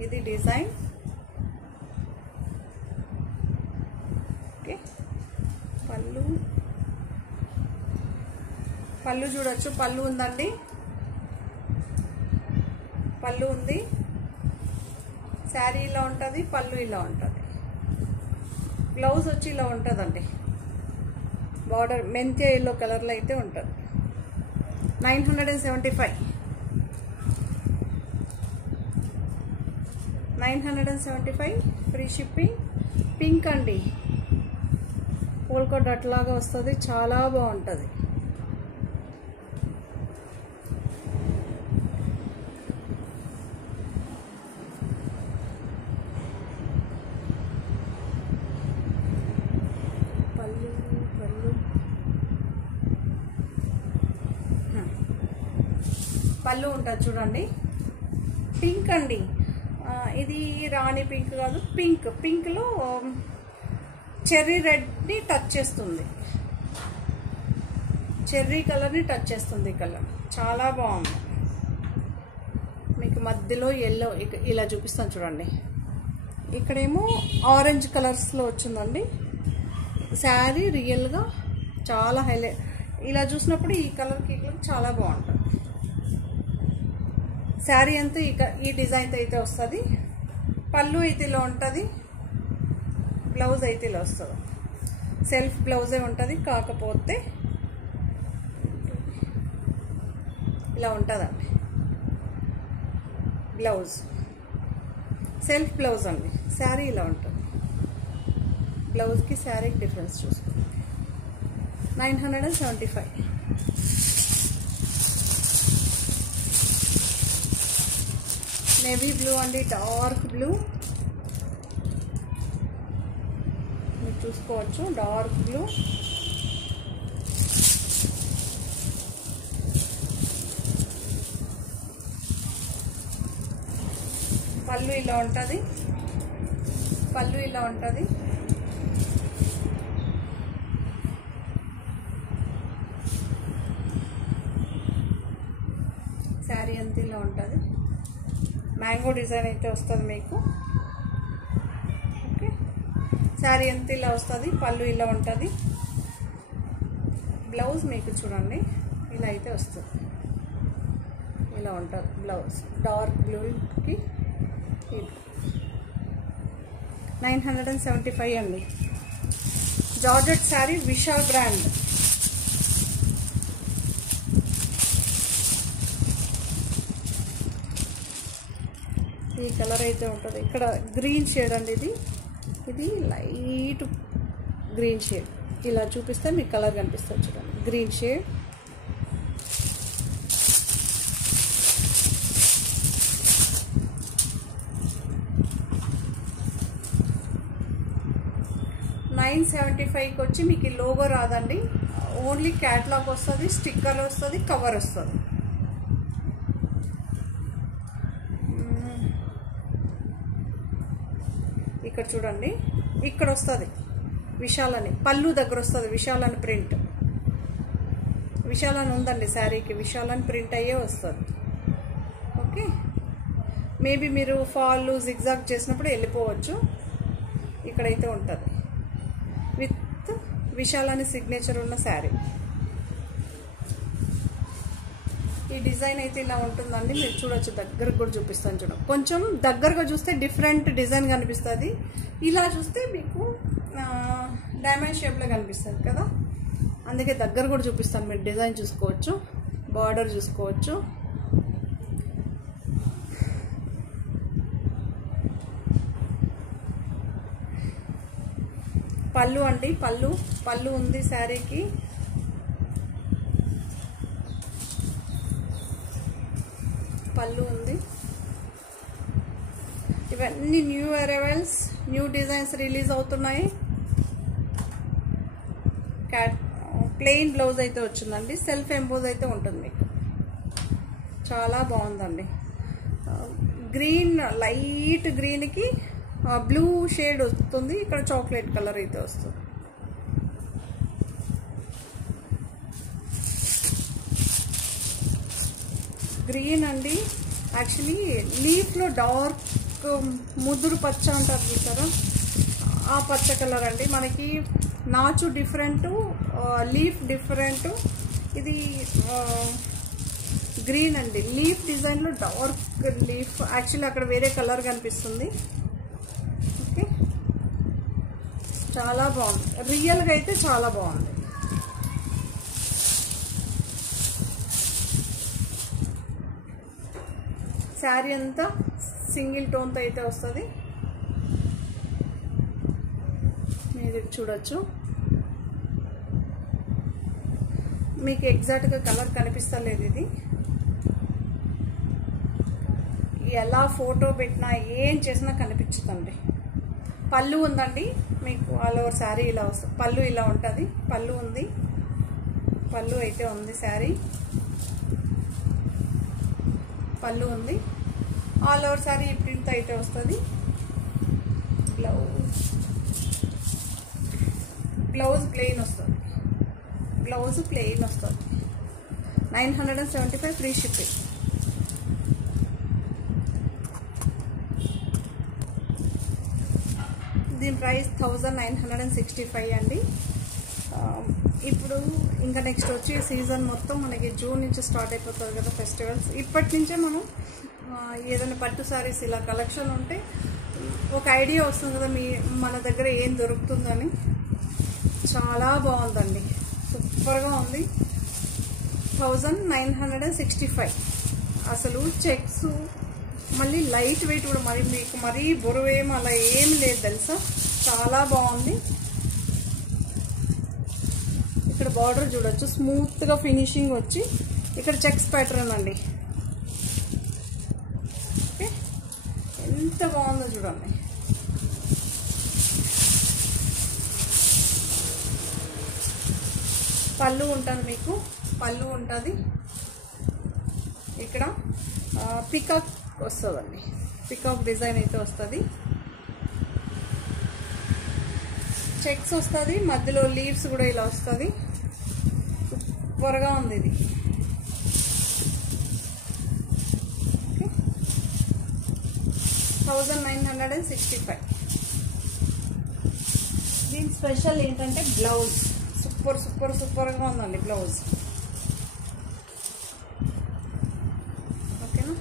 ఇది డిజైన్. ఓకే, పళ్ళు చూడొచ్చు, పళ్ళు ఉందండి, పళ్ళు ఉంది. శారీ ఇలా ఉంటుంది, పళ్ళు ఇలా ఉంటుంది. బ్లౌజ్ వచ్చి ఇలా ఉంటుందండి, బార్డర్ మెంతే ఎల్లో కలర్లో అయితే ఉంటుంది. 975 ఫ్రీ షిప్పింగ్. పింక్ అండి, పోల్కా డాట్ లాగా వస్తుంది, చాలా బాగుంటుంది. పళ్ళు ఉంటుంది చూడండి, పింక్ అండి. ఇది రాణి పింక్ కాదు, పింక్లో చెర్రీ రెడ్ని టచ్ చేస్తుంది, చెర్రీ కలర్ని టచ్ చేస్తుంది. ఈ కలర్ చాలా బాగుంది. మీకు మధ్యలో ఎల్లో ఇలా చూపిస్తాను చూడండి. ఇక్కడేమో ఆరెంజ్ కలర్స్లో వచ్చిందండి శారీ. రియల్గా చాలా హైలైట్. ఇలా చూసినప్పుడు ఈ కలర్కి చాలా బాగుంటుంది. శారీ అంతా ఈ డిజైన్తో అయితే వస్తుంది. పళ్ళు అయితే ఇలా ఉంటుంది, బ్లౌజ్ అయితే ఇలా వస్తుంది. సెల్ఫ్ బ్లౌజే ఉంటుంది, కాకపోతే ఇలా ఉంటుందండి బ్లౌజ్. సెల్ఫ్ బ్లౌజ్ అండి, శారీ ఇలా ఉంటుంది. బ్లౌజ్కి శారీకి డిఫరెన్స్ చూసుకోండి. 975. నేవీ బ్లూ అండి, డార్క్ బ్లూ మీరు చూసుకోవచ్చు, డార్క్ బ్లూ. పళ్ళు ఇలా ఉంటుంది, పళ్ళు ఇలా ఉంటుంది. శారీ అంతా ఇలా ఉంటుంది. మ్యాంగో డిజైన్ అయితే వస్తుంది మీకు. ఓకే, శారీ అంతా ఇలా వస్తుంది, పళ్ళు ఇలా ఉంటుంది. బ్లౌజ్ మీకు చూడండి ఇలా అయితే వస్తుంది, ఇలా ఉంటుంది బ్లౌజ్. డార్క్ బ్లూకి 975 అండి. Georgette sari, Vishal brand. ఈ కలర్ అయితే ఉంటుంది. ఇక్కడ గ్రీన్ షేడ్ అండి, ఇది లైట్ గ్రీన్ షేడ్. ఇలా చూపిస్తే మీకు కలర్ కనిపిస్తుంది చూడండి, గ్రీన్ షేడ్. $975కి వచ్చి మీకు ఈ లోగో రాదండి, ఓన్లీ క్యాటలాగ్ వస్తుంది, స్టిక్కర్ వస్తుంది, కవర్ వస్తుంది. ఇక్కడ చూడండి, ఇక్కడ వస్తుంది విశాల్ అని, పళ్ళు దగ్గర వస్తుంది విశాల్ అని ప్రింట్. విశాల్ అని ఉందండి శారీకి, విశాల్ అని ప్రింట్ అయ్యే వస్తుంది. ఓకే, మేబీ మీరు ఫాల్ జిగ్జాగ్ చేసినప్పుడు వెళ్ళిపోవచ్చు. ఇక్కడైతే ఉంటుంది విత్ విశాల్ అని సిగ్నేచర్ ఉన్న శారీ. ఈ డిజైన్ అయితే ఇలా ఉంటుందండి, మీరు చూడొచ్చు. దగ్గరకు కూడా చూపిస్తాను చూడండి, కొంచెం దగ్గరగా చూస్తే డిఫరెంట్ డిజైన్ కనిపిస్తుంది, ఇలా చూస్తే మీకు డైమండ్ షేప్లో కనిపిస్తుంది కదా, అందుకే దగ్గర కూడా చూపిస్తాను. మీరు డిజైన్ చూసుకోవచ్చు, బార్డర్ చూసుకోవచ్చు. పళ్ళు అండి, పళ్ళు ఉంది శారీకి. పళ్ళు ఉంది. ఇవన్నీ new arrivals, new designs release అవుతున్నాయి. ప్లెయిన్ బ్లౌజ్ అయితే వచ్చిందండి, సెల్ఫ్ ఎంబోజ్ అయితే ఉంటుంది మీకు. చాలా బాగుందండి. గ్రీన్, లైట్ గ్రీన్కి బ్లూ షేడ్ వస్తుంది, ఇక్కడ చాక్లెట్ కలర్ అయితే వస్తుంది. గ్రీన్ అండి, యాక్చువల్లీ లీఫ్లో డార్క్ ముదురు పచ్చ అంటారు చూసారా, ఆ పచ్చ కలర్ అండి. మనకి నాచు డిఫరెంట్, లీఫ్ డిఫరెంట్. ఇది గ్రీన్ అండి, లీఫ్ డిజైన్లో డార్క్ లీఫ్. యాక్చువల్లీ అక్కడ వేరే కలర్ కనిపిస్తుంది. ఓకే, చాలా బాగుంది, రియల్గా అయితే చాలా బాగుంది. శారీ అంతా సింగిల్ టోన్తో అయితే వస్తుంది, మీరు చూడొచ్చు. మీకు ఎగ్జాక్ట్గా కలర్ కనిపిస్తలేదు, ఇది ఎలా ఫోటో పెట్టినా ఏం చేసినా కనిపించదండి. పళ్ళు ఉందండి మీకు, ఆల్ ఓవర్ శారీ ఇలా వస్తుంది. పళ్ళు ఇలా ఉంటుంది, పళ్ళు ఉంది, పళ్ళు అయితే ఉంది. శారీ పళ్ళు ఉంది, ఆల్ ఓవర్ శారీ ఈ ప్రింట్ అయితే వస్తుంది. బ్లౌజ్ ప్లెయిన్ వస్తుంది, బ్లౌజ్ ప్లెయిన్ వస్తుంది. 975 ఫ్రీ షిప్పింగ్. దీని ప్రైస్ 1965 అండి. ఇప్పుడు ఇంకా నెక్స్ట్ వచ్చే సీజన్ మొత్తం మనకి జూన్ నుంచి స్టార్ట్ అయిపోతుంది కదా ఫెస్టివల్స్. ఇప్పటి నుంచే మనం ఏదైనా పట్టు సారీస్ ఇలా కలెక్షన్ ఉంటే ఒక ఐడియా వస్తుంది కదా మన దగ్గర ఏం దొరుకుతుందని. చాలా బాగుందండి, సూపర్గా ఉంది. 1965 అసలు. చెక్స్ మళ్ళీ లైట్ వెయిట్ కూడా, మరి మీకు మరీ బరువేం అలా ఏం లేదు తెలుసా, చాలా బాగుంది. ఇక్కడ బార్డర్ చూడొచ్చు, స్మూత్గా ఫినిషింగ్ వచ్చి ఇక్కడ చెక్స్ ప్యాటర్న్ అండి. ఓకే, బాగుందో చూడండి. పళ్ళు ఉంటుంది, మీకు పళ్ళు ఉంటుంది. ఇక్కడ పికాక్ వస్తుందండి, పికాక్ డిజైన్ అయితే వస్తుంది. చెక్స్ వస్తుంది, మధ్యలో లీవ్స్ కూడా ఇలా వస్తుంది. సూపర్గా ఉంది ఇది. ఓకే, 1965. దీని స్పెషల్ ఏంటంటే బ్లౌజ్ సూపర్గా ఉందండి బ్లౌజ్. ఓకేనా,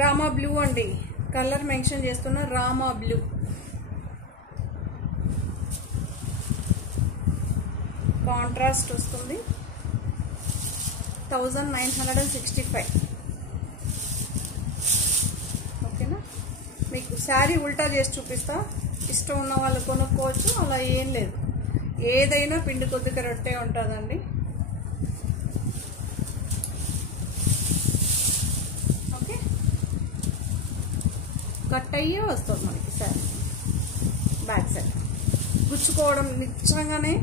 రామా బ్లూ అండి, కలర్ మెన్షన్ చేస్తున్న రామా బ్లూ. కాంట్రాస్ట్ వస్తుంది. 1965. ఓకేనా, మీకు శారీ ఉల్టా చేసి చూపిస్తా. ఇష్టం ఉన్న వాళ్ళు కొనుక్కోవచ్చు, అలా ఏం లేదు. ఏదైనా పిండి కొద్దిగా రొట్టే ఉంటుందండి. ఓకే, కట్ అయ్యే వస్తుంది మనకి శారీ. బ్యాక్ సైడ్ గుచ్చుకోవడం నిజంగానే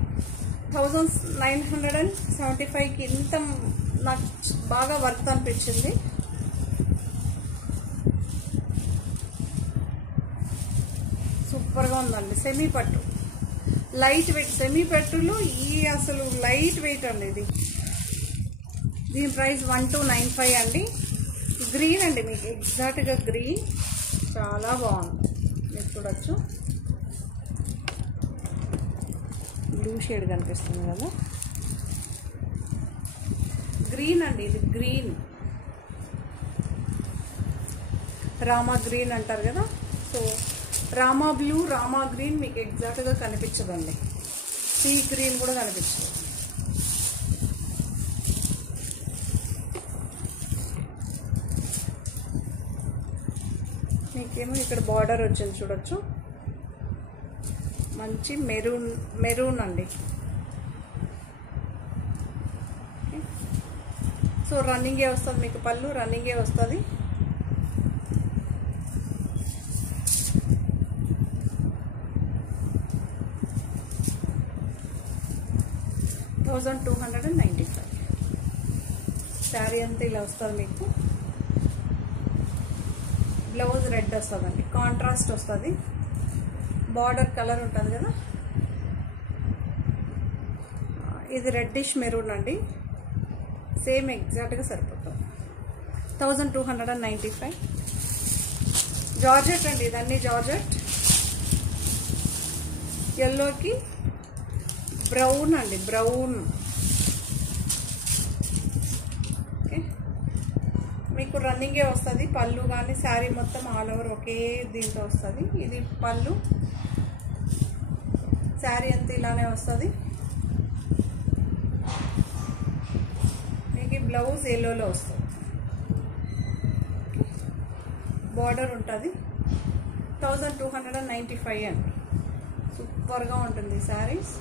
1975కి ఇంత నాకు బాగా వర్త్ అనిపించింది. సూపర్గా ఉందండి. సెమీ పట్టు, లైట్ వెయిట్. సెమీ పట్టులో ఈ అసలు లైట్ వెయిట్ అండి ఇది. దీని ప్రైస్ 1295 అండి. గ్రీన్ అండి, మీకు ఎగ్జాక్ట్గా గ్రీన్. చాలా బాగుంది, మీరు చూడొచ్చు. బ్లూ షేడ్ కనిపిస్తుంది కదా, గ్రీన్ అండి ఇది. గ్రీన్, రామా గ్రీన్ అంటారు కదా. So Rama blue, Rama green మీకు ఎగ్జాక్ట్గా కనిపించదండి. సీ గ్రీన్ కూడా కనిపించదు. మీకేమో ఇక్కడ బార్డర్ వచ్చింది చూడొచ్చు, మంచి మెరూన్ అండి. సో రన్నింగే వస్తుంది మీకు, పళ్ళు రన్నింగే వస్తుంది. $1295. శారీ అంతా ఇలా వస్తుంది మీకు. బ్లౌజ్ రెడ్ వస్తుందండి, కాంట్రాస్ట్ వస్తుంది. బార్డర్ కలర్ ఉంటుంది కదా, ఇది రెడ్డిష్ మెరూన్ అండి. సేమ్ ఎగ్జాక్ట్గా సరిపోతుంది. 1295. జార్జెట్ అండి, ఇదన్నీ జార్జెట్. ఎల్లోకి బ్రౌన్ అండి, బ్రౌన్. ఓకే, మీకు రన్నింగే వస్తుంది. పళ్ళు కానీ శారీ మొత్తం ఆల్ ఓవర్ ఒకే దీంతో వస్తుంది. ఇది పళ్ళు, శారీ అంతా ఇలానే వస్తుంది. మీకు బ్లౌజ్ ఎల్లోలో వస్తుంది. బార్డర్ ఉంటుంది. 1295 అండి. సూపర్గా ఉంటుంది శారీస్.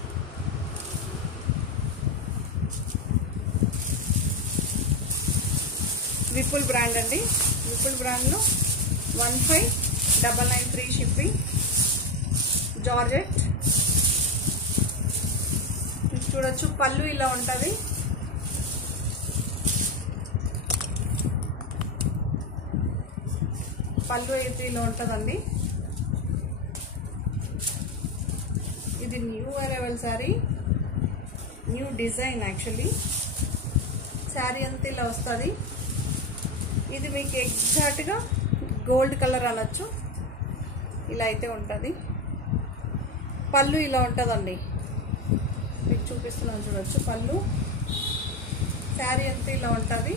విపుల్ బ్రాండ్ అండి. విపుల్ బ్రాండ్లో 1599 ఫ్రీ షిప్పింగ్. జార్జెట్ చూడొచ్చు. పళ్ళు ఇలా ఉంటుంది. పళ్ళు అయితే ఇలా ఉంటుందండి. ఇది new arrival sari, new design actually. Sari అంతా ఇలా వస్తుంది. ఇది మీకు ఎగ్జాక్ట్గా గోల్డ్ కలర్ అనొచ్చు. ఇలా అయితే ఉంటుంది. పళ్ళు ఇలా ఉంటుందండి, మీకు చూపిస్తున్నాను చూడొచ్చు. పళ్ళు, శారీ అంతా ఇలా ఉంటుంది.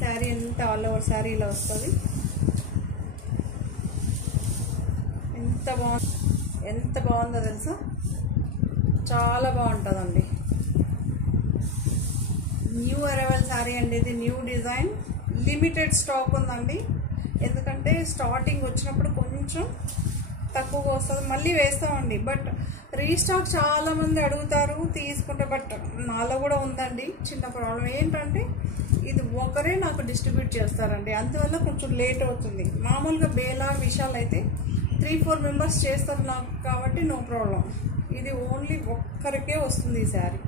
శారీ అంతా ఆల్ ఓవర్ శారీ ఇలా వస్తుంది. ఎంత బాగుందో తెలుసా, చాలా బాగుంటుందండి. న్యూ అరైవల్ శారీ అండి ఇది. న్యూ డిజైన్, లిమిటెడ్ స్టాక్ ఉందండి. ఎందుకంటే స్టార్టింగ్ వచ్చినప్పుడు కొంచెం తక్కువగా వస్తుంది, మళ్ళీ వేస్తామండి. బట్ రీస్టాక్ చాలా మంది అడుగుతారు తీసుకుంటే. బట్ నాలో కూడా ఉందండి చిన్న ప్రాబ్లం ఏంటంటే ఇది ఒకరే నాకు డిస్ట్రిబ్యూట్ చేస్తారండి, అందువల్ల కొంచెం లేట్ అవుతుంది. మామూలుగా బేలా విశాల్ అయితే 3-4 మెంబర్స్ చేస్తారు నాకు, కాబట్టి నో ప్రాబ్లం. ఇది ఓన్లీ ఒక్కరికే వస్తుంది ఈ శారీ.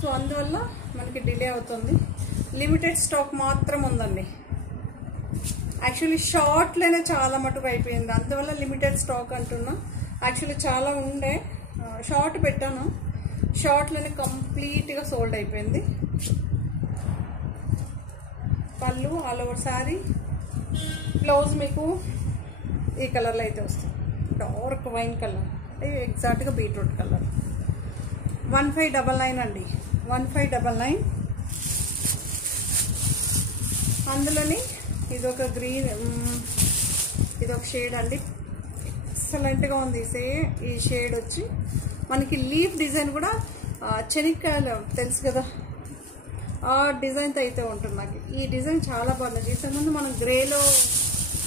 సో అందువల్ల మనకి డిలే అవుతుంది. లిమిటెడ్ స్టాక్ మాత్రం ఉందండి. యాక్చువల్లీ షార్ట్లోనే చాలా మటుకు అయిపోయింది, అందువల్ల లిమిటెడ్ స్టాక్ అంటున్నా. యాక్చువల్లీ చాలా ఉండే, షార్ట్ పెట్టాను, షార్ట్లోనే కంప్లీట్గా సోల్డ్ అయిపోయింది. పళ్ళు ఆల్ ఓవర్ శారీ. బ్లౌజ్ మీకు ఈ కలర్లో అయితే వస్తుంది, డార్క్ వైన్ కలర్, ఎగ్జాక్ట్గా బీట్రూట్ కలర్. 1599 అండి, 1599. అందులోని ఇదొక గ్రీన్, ఇదొక షేడ్ అండి, ఎక్సలెంట్గా ఉంది ఈ షేడ్ వచ్చి. మనకి లీఫ్ డిజైన్ కూడా చెనిక్కాయలు తెలుసు కదా, ఆ డిజైన్తో అయితే ఉంటుంది. నాకు ఈ డిజైన్ చాలా బాగుంది. ఇంతకుముందు మనం గ్రేలో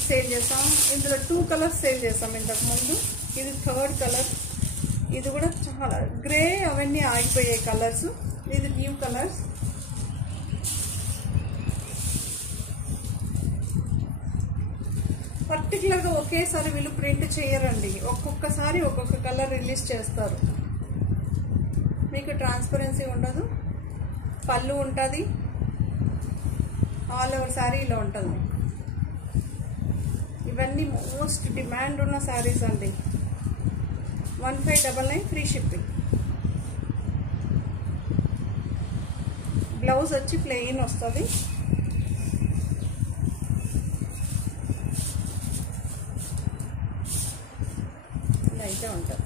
సేల్ చేస్తాం, ఇందులో 2 కలర్స్ సేల్ చేస్తాం ఇంతకుముందు. ఇది 3rd కలర్. ఇది కూడా చాలా గ్రే అవన్నీ ఆగిపోయాయి కలర్స్, ఇది న్యూ కలర్స్. పర్టికులర్గా ఒకేసారి వీళ్ళు ప్రింట్ చేయరండి, ఒక్కొక్కసారి ఒక్కొక్క కలర్ రిలీజ్ చేస్తారు. మీకు ట్రాన్స్పరెన్సీ ఉండదు. పళ్ళు ఉంటుంది, ఆల్ ఓవర్ శారీ ఇలా ఉంటుంది. ఇవన్నీ మోస్ట్ డిమాండ్ ఉన్న శారీస్ అండి. 1599 ఫ్రీ షిప్పింగ్. బ్లౌజ్ వచ్చి ప్లెయిన్ వస్తుంది. అయితే ఉంటుంది.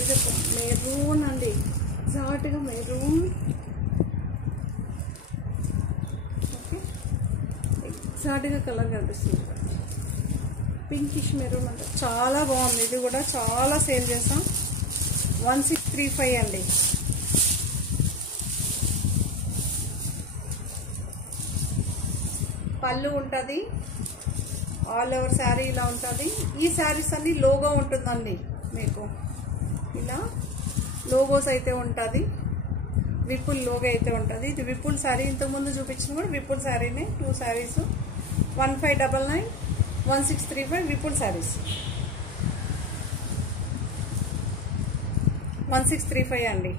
ఇది మెరూన్ అండి, ఎగ్జాక్ట్గా మెరూన్. ఓకే, ఎగ్జాక్ట్గా కలర్ కనిపిస్తుంది, పింకిష్ మెరూన్ అంటే చాలా బాగుంది. ఇది కూడా చాలా సేల్ చేస్తాం. 1635 అండి. పళ్ళు ఉంటుంది, ఆల్ ఓవర్ శారీ ఇలా ఉంటుంది. ఈ శారీస్ అన్ని లోగో ఉంటుందండి, మీకు ఇలా లోగోస్ అయితే ఉంటుంది, విపుల్ లోగో అయితే ఉంటుంది. ఇది విపుల్ శారీ, ఇంతకుముందు చూపించిన కూడా విపుల్ శారీనే. 2 శారీస్ 1599, 1635 విపుల్ శారీస్. 1635 అండి.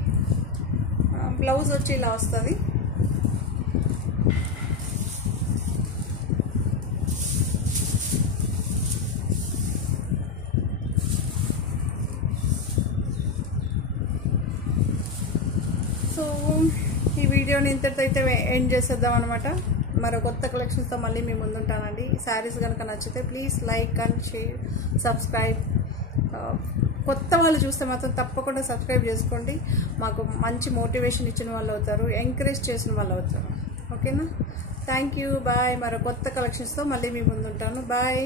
బ్లౌజ్ వచ్చి ఇలా వస్తుంది. సో ఈ వీడియోని ఇంతటితో అయితే ఎండ్ చేసేద్దాం అనమాట. మరో కొత్త కలెక్షన్స్తో మళ్ళీ మీ ముందుంటానండి. శారీస్ కనుక నచ్చితే please like and share, subscribe. కొత్త వాళ్ళు చూస్తే మాత్రం తప్పకుండా సబ్స్క్రైబ్ చేసుకోండి. మాకు మంచి మోటివేషన్ ఇచ్చిన వాళ్ళు అవుతారు, ఎంకరేజ్ చేసిన వాళ్ళు అవుతారు. ఓకేనా? Thank you, bye. మరో కొత్త కలెక్షన్స్తో మళ్ళీ మీ ముందుంటాను. బాయ్.